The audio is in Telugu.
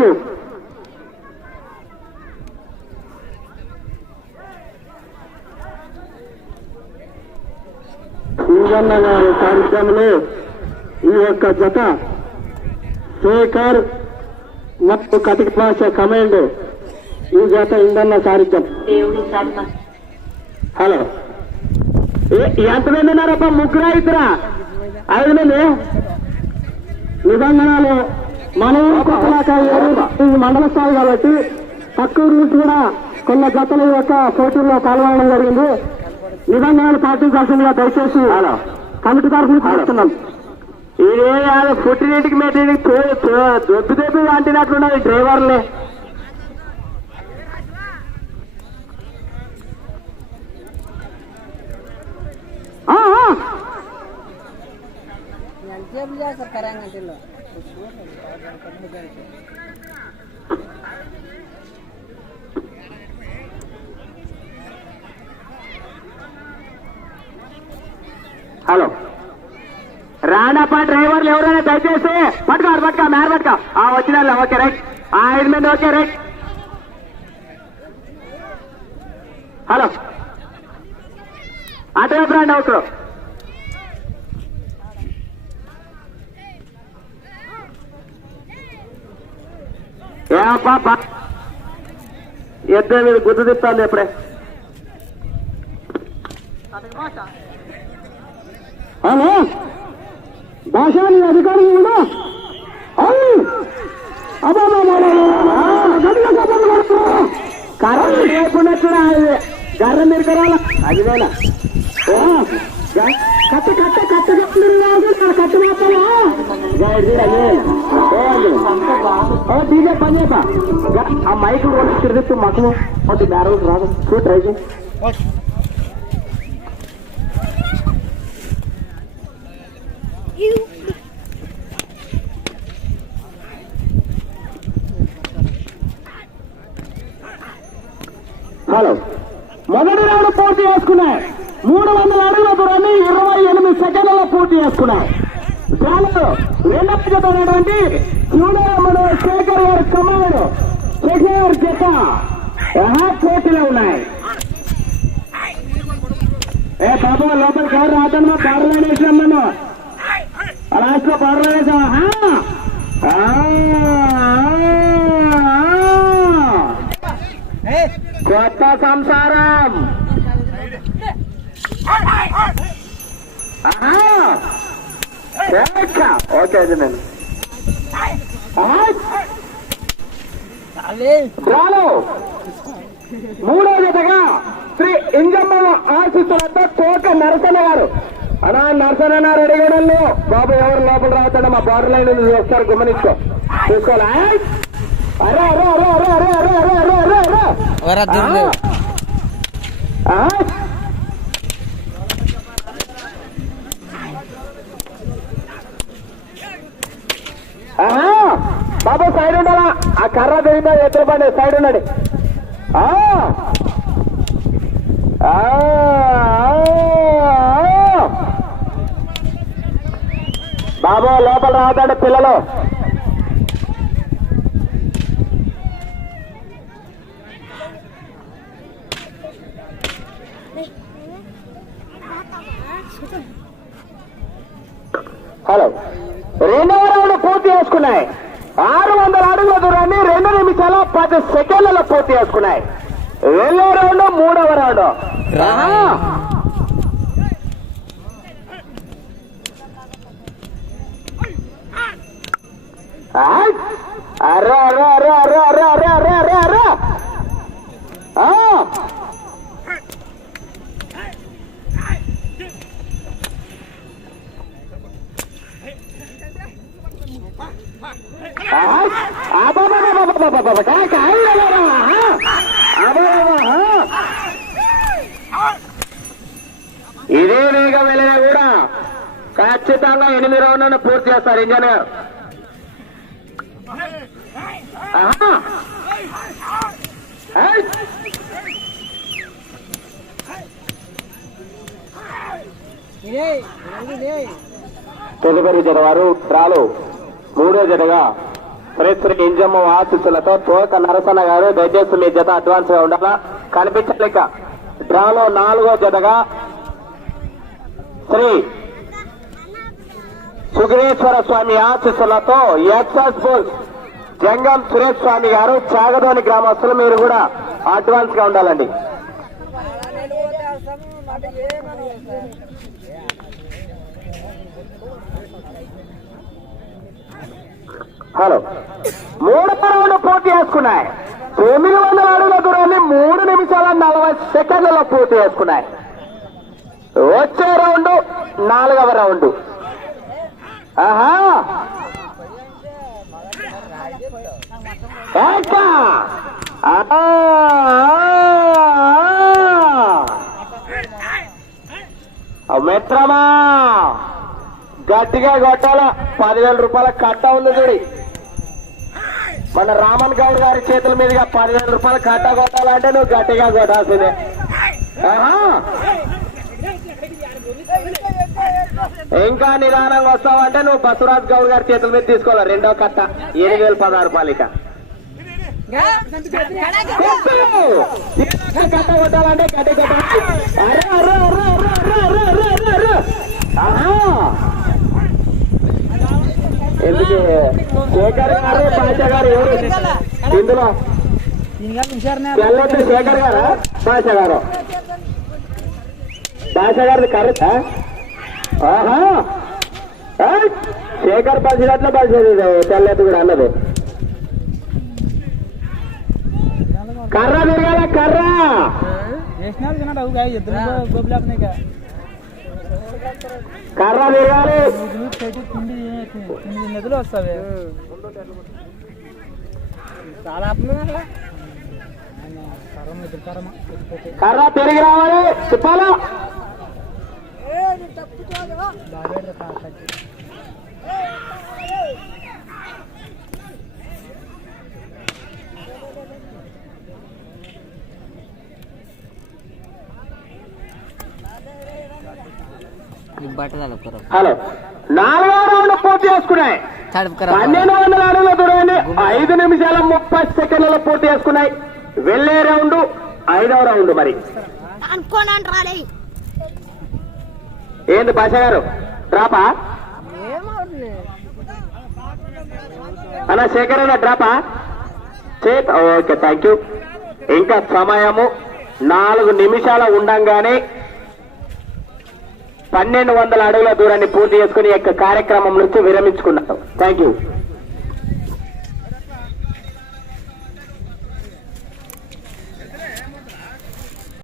మూడు సింగన్న గారి కార్యక్రమంలో ఈ యొక్క జత శేఖర్ ಮತ್ತು కటిక భాష కమాండ్ ఈ జత ఇందన్న సారిత్యం దేవుడి సన్మ హలో ఏ- ఎంతమంది ఉన్నారప్ప ముగ్గురు ఇద్దరా ఐదు మంది నిబంధనలు మనం కొత్తలాక ఇది మండల స్థాయి కాబట్టి తక్కువ రూట్ కూడా కొన్ని జతల యొక్క పోటీల్లో పాల్గొనడం జరిగింది. నిబంధనలు పాటించాల్సిందిగా దయచేసి కమిటీ తరఫున చూస్తున్నాం ఇదే పుట్టినీటికి మెట్టినీటికి దొబ్బి దొబ్బి అంటినట్లున్నది డ్రైవర్లే. ఆ, ఆ. ఎంతసేపు చేస్తారు కరంగంటిలో. హలో. రానప్ప డ్రైవర్లు ఎవరైనా దయచేసి పట్టుకో పట్టుకో మేర పట్టుకో. ఆ వచ్చిన ఓకే రైట్. ఆ ఐదు మంది ఓకే రైట్. హలో. అటు రండి ఒకరు. ఏపా ఇద్దరు మీద గుర్తు తిప్పాలి ఎప్పుడే హలో భాషా నీ అధికారి ఉందా కరెంట్ లేకుండా చూడా గర్ర మీరు కరాల అది వేళ కట్ట కట్ట కట్ట కట్ట కట్ట మాత్రమా డీజే పని చేస్తా ఆ మైక్ కూడా తిరిగిస్తూ మాకు ఒకటి బ్యారల్ రాదు చూ ట్రై చేయి హలో మొదటి రౌండ్ పూర్తి చేసుకున్నాయి మూడు వందల అడుగుల దూరాన్ని ఇరవై ఎనిమిది సెకండ్లలో పూర్తి రెండవ జత ఉన్నటువంటి చూడరమ్మడు శేఖర్ గారి కమాండ్ శేఖర్ జత పోటీలో ఉన్నాయి. ఏ బాబు లోపల కారు రాదమ్మా? బార్లైన్ వేసినాం మనం లాస్ట్లో బార్లైన్ వేసాం కొత్త సంసారం ఆహా. ఏచ్చా. ఓకే అది నేను మూడో జతగా శ్రీ ఇంజమ్మ ఆశిస్తున్న కోట నరసన్న గారు అలా నరసన్న రెడీగడంలో బాబు ఎవరు లోపల రావుతాడో మా బార్డర్ లైన్ నుంచి గమనించుకో చూసుకోవాలి అరే అరే అరే అరే అరే అరే అరే అరే అరే అరే వరద్దు ఆ? ఆహా! బాబు సైడ్ ఉండాలా ఆ కర్ర తిరిగితే ఎత్తులు పండి సైడ్ ఉన్నాడు బాబు లోపల రావద్దండి పిల్లలు. హలో. రెండవ రౌండ్ పూర్తి చేసుకున్నాయి ఆరు వందల అడుగుల దూరాన్ని రెండు నిమిషాల పది సెకండ్లలో పూర్తి చేసుకున్నాయి రెండో రౌండ్ మూడవ రౌండ్ ఆహా! ఆయ్! అర్ర అర్ర అర్ర అర్ర అర్ర అర్ర ఖచ్చితంగా ఎనిమిది రౌండ్లను పూర్తి చేస్తారు ఇంజనీర్ ఆహా. జనవారు తదుపరి జత వారు రాలు. మూడో జతగా శ్రీ ఇంజమ్మ ఆశీస్సులతో తోక నరసన్న గారు దయచేసి మీ జత అడ్వాన్స్గా ఉండాలా? కనిపించలేక. డ్రాలో నాలుగో జతగా శ్రీ సుగ్రేశ్వర స్వామి ఆశీస్సులతో ఎక్సైజ్ బోల్స్ జంగం సురేష్ స్వామి గారు చాగదోని గ్రామస్తులు మీరు కూడా అడ్వాన్స్గా ఉండాలండి. హలో. మూడు రౌండ్ పూర్తి చేసుకున్నాయి. తొమ్మిది వందల అడుగుల దూరాన్ని మూడు నిమిషాల నలభై సెకండ్లలో పూర్తి చేసుకున్నాయి. వచ్చే రౌండ్ నాలుగవ రౌండ్. ఆహా. మిత్రమా. గట్టిగా కొట్టాల? పదివేల రూపాయల కట్ట ఉంది చూడి. మన రామన్ గౌడ్ గారి చేతుల మీదుగా పదివేల రూపాయల కట్ట కొట్టాలంటే నువ్వు గట్టిగా కొట్టాల్సిందే. ఆహా! ఇంకా నిదానంగా వస్తావంటే నువ్వు బసవరాజ్ గౌడ్ గారి చేతుల మీద తీసుకోవాలి? రెండో కట్ట. ఎనిమిది వేల పదహారు రూపాయలు ఇక కొట్టు! కట్ట కొట్టాలంటే గట్టి కొట్టాలి. అరే అరే అరే అరే అరే అరే అరే అరే ఆహా! ఎందుకు? శేఖర్ గారు పాషా గారు ఎవరు? ఇందులో. శేఖర్ గారా? పాషా గారు. ఆశా గారిది కరెక్ట్ ఆహా. శేఖర్ పరిచినట్ల పరిచేది తెల్లెత్తు కూడా అన్నది. కర్ర తిరగాల కర్ర. కర్ర తిరగాలి. నదిలో వస్తావే. చాలా కర్ర తిరిగి రావాలి. తిప్పాలా హలో. నాలుగో రౌండ్ పూర్తి చేసుకున్నాయి. పన్నెండు వందల అడుగుల దూరాన్ని ఐదు నిమిషాల ముప్పై సెకండ్లలో పూర్తి చేసుకున్నాయి. వెళ్ళే రౌండ్ ఐదవ రౌండ్ మరి. అనుకోనాను రాలే. ఏంది భాష గారు? డ్రాపా? అన్న శేఖర్ అన్న డ్రాపా? చేత్ ఓకే థ్యాంక్ యూ ఇంకా సమయము నాలుగు నిమిషాల ఉండంగానే పన్నెండు వందల అడుగుల దూరాన్ని పూర్తి చేసుకుని యొక్క కార్యక్రమం నుంచి విరమించుకున్నాం. Thank you